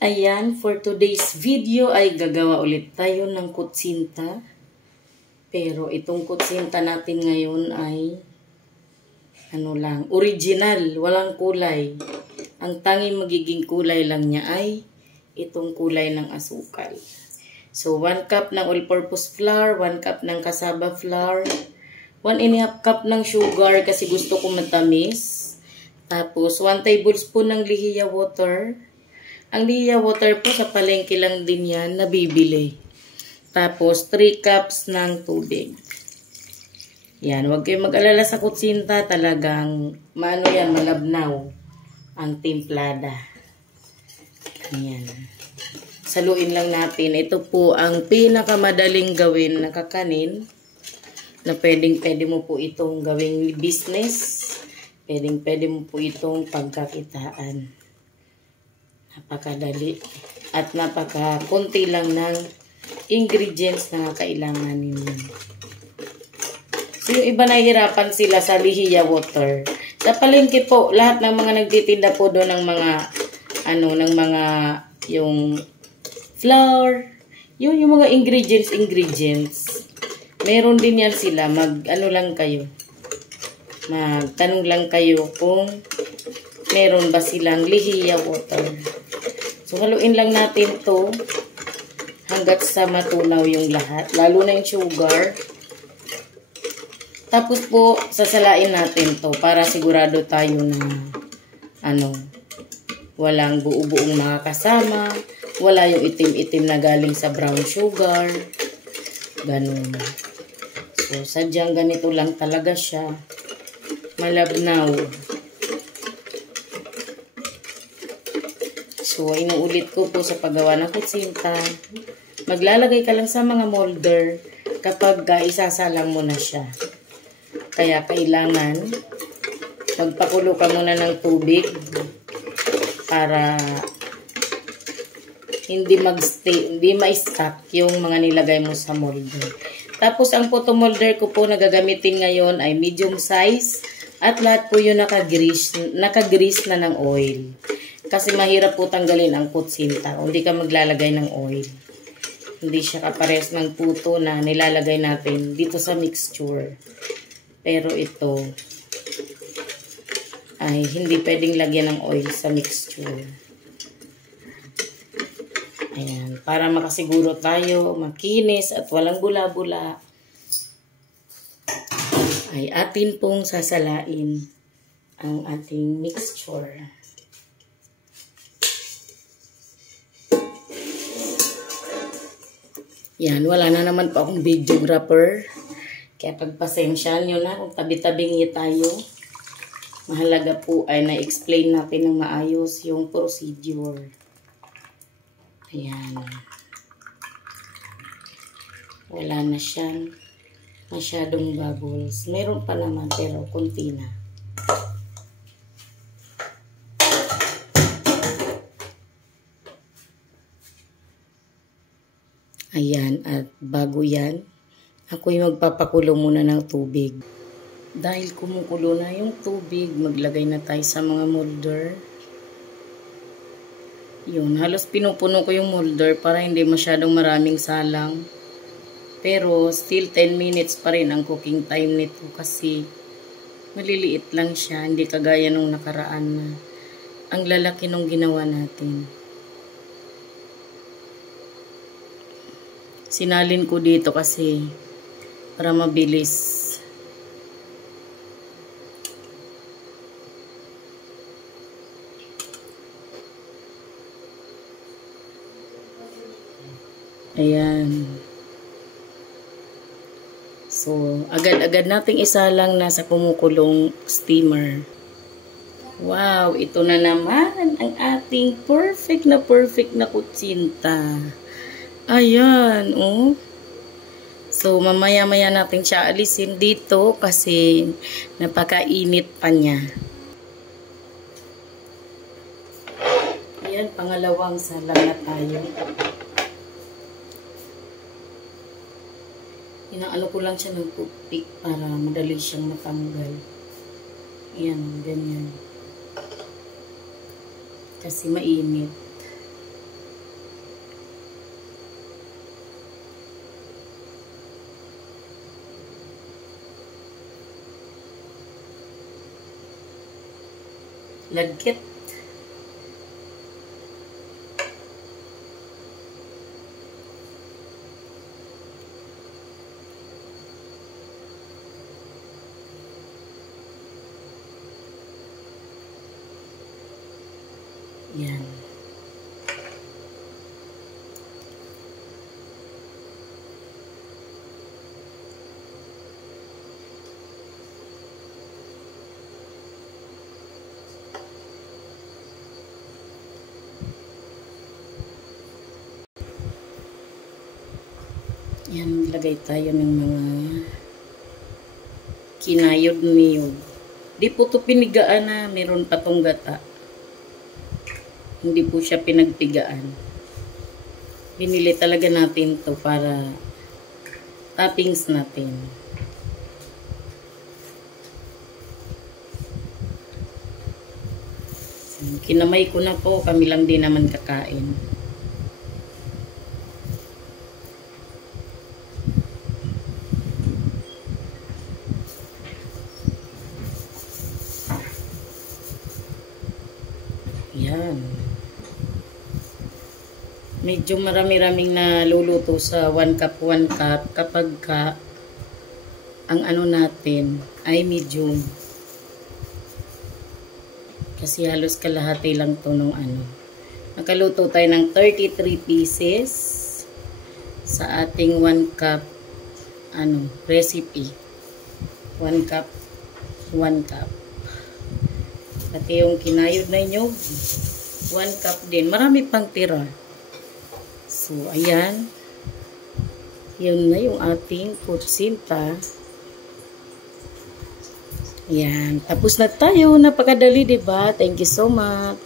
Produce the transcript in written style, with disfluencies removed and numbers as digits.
Ayan, for today's video ay gagawa ulit tayo ng kutsinta. Pero itong kutsinta natin ngayon ay original, walang kulay. Ang tanging magiging kulay lang niya ay itong kulay ng asukal. So 1 cup ng all-purpose flour, 1 cup ng cassava flour, 1½ cup ng sugar kasi gusto ko matamis. Tapos 1 tablespoon ng lihiya water. Ang lihiya water po sa palengke lang din yan nabibili. Tapos 3 cups ng tubig. Yan, huwag kayong mag-alala sa kutsinta, talagang malabnaw ang timplada. Ayan. Saluin lang natin. Ito po ang pinakamadaling gawin na kakanin na pwede mo po itong gawing business. Pwede mo po itong pagkakitaan. Napakadali at napakakunti lang ng ingredients na kailangan ninyo. So yung iba nahihirapan sila sa lihiya water. Sa palengke po, lahat ng mga nagtitinda po doon ng mga yung flour, yung mga ingredients. Meron din yan sila, magtanong lang kayo kung meron ba silang lihiya water. So, haluin lang natin to hanggat sa matunaw yung lahat. Lalo na yung sugar. Tapos po, sasalain natin to para sigurado tayo na walang buo-buong mga kasama. Wala yung itim-itim na galing sa brown sugar. Ganun. So, sadyang ganito lang talaga siya. Malabnaw. So, inuulit ko po sa paggawa ng kutsinta. Maglalagay ka lang sa mga molder kapag isasalang mo na siya. Kaya kailangan magpakulo ka muna ng tubig para hindi ma-stuck yung mga nilagay mo sa molder. Tapos, ang photo molder ko po na gagamitin ngayon ay medium size at lahat po yun naka-grease na ng oil. Kasi mahirap po tanggalin ang kutsinta kung hindi ka maglalagay ng oil. Hindi siya kapares ng puto na nilalagay natin dito sa mixture. Pero ito ay hindi pwedeng lagyan ng oil sa mixture. Ayan, para makasiguro tayo, makinis at walang bula-bula, ay atin pong sasalain ang ating mixture. Yan, wala na naman po akong videographer. Kaya pagpasensyahan nyo na kung tabi-tabingi tayo. Mahalaga po ay na-explain natin ng maayos yung procedure. Ayan. Wala na siyang masyadong bubbles. Meron pa naman pero konti na. Ayan, at bago yan, ako'y magpapakulo muna ng tubig. Dahil kumukulo na yung tubig, maglagay na tayo sa mga molder. Yun, halos pinupuno ko yung molder para hindi masyadong maraming salang. Pero still 10 minutes pa rin ang cooking time nito kasi maliliit lang siya, hindi kagaya nung nakaraan na ang lalaki nung ginawa natin. Sinalin ko dito kasi para mabilis. Ayan. So, agad-agad nating isalang nasa kumukulong steamer. Wow, ito na naman ang ating perfect na kutsinta. Ayan, oh. So, mamaya-maya natin siya alisin dito kasi napakainit pa niya. Ayan, pangalawang salang na tayo. Inaano ko lang siya ng toothpick para madali siyang matanggal. Ayan, ganyan. Kasi mainit. lagkit. Yan. Yan, lagay tayo ng mga kinayod-niyod. Di po ito pinigaan na, meron pa tong gata. Hindi po siya pinagpigaan. Binili talaga natin to para toppings natin. Kinamay ko na po, kami lang din naman kakain. Yan. Medyo marami-raming naluluto sa 1 cup kapag ang ano natin ay medium. Kasi halos kalahati lang to nung ano. Nakaluto tayo ng 33 pieces sa ating 1 cup recipe. 1 cup, 1 cup. Pati yung kinayod na inyo, 1 cup din. Marami pang tira. So, ayan. Yun na yung ating kutsinta. Ayan. Tapos na tayo. Napakadali, diba? Thank you so much.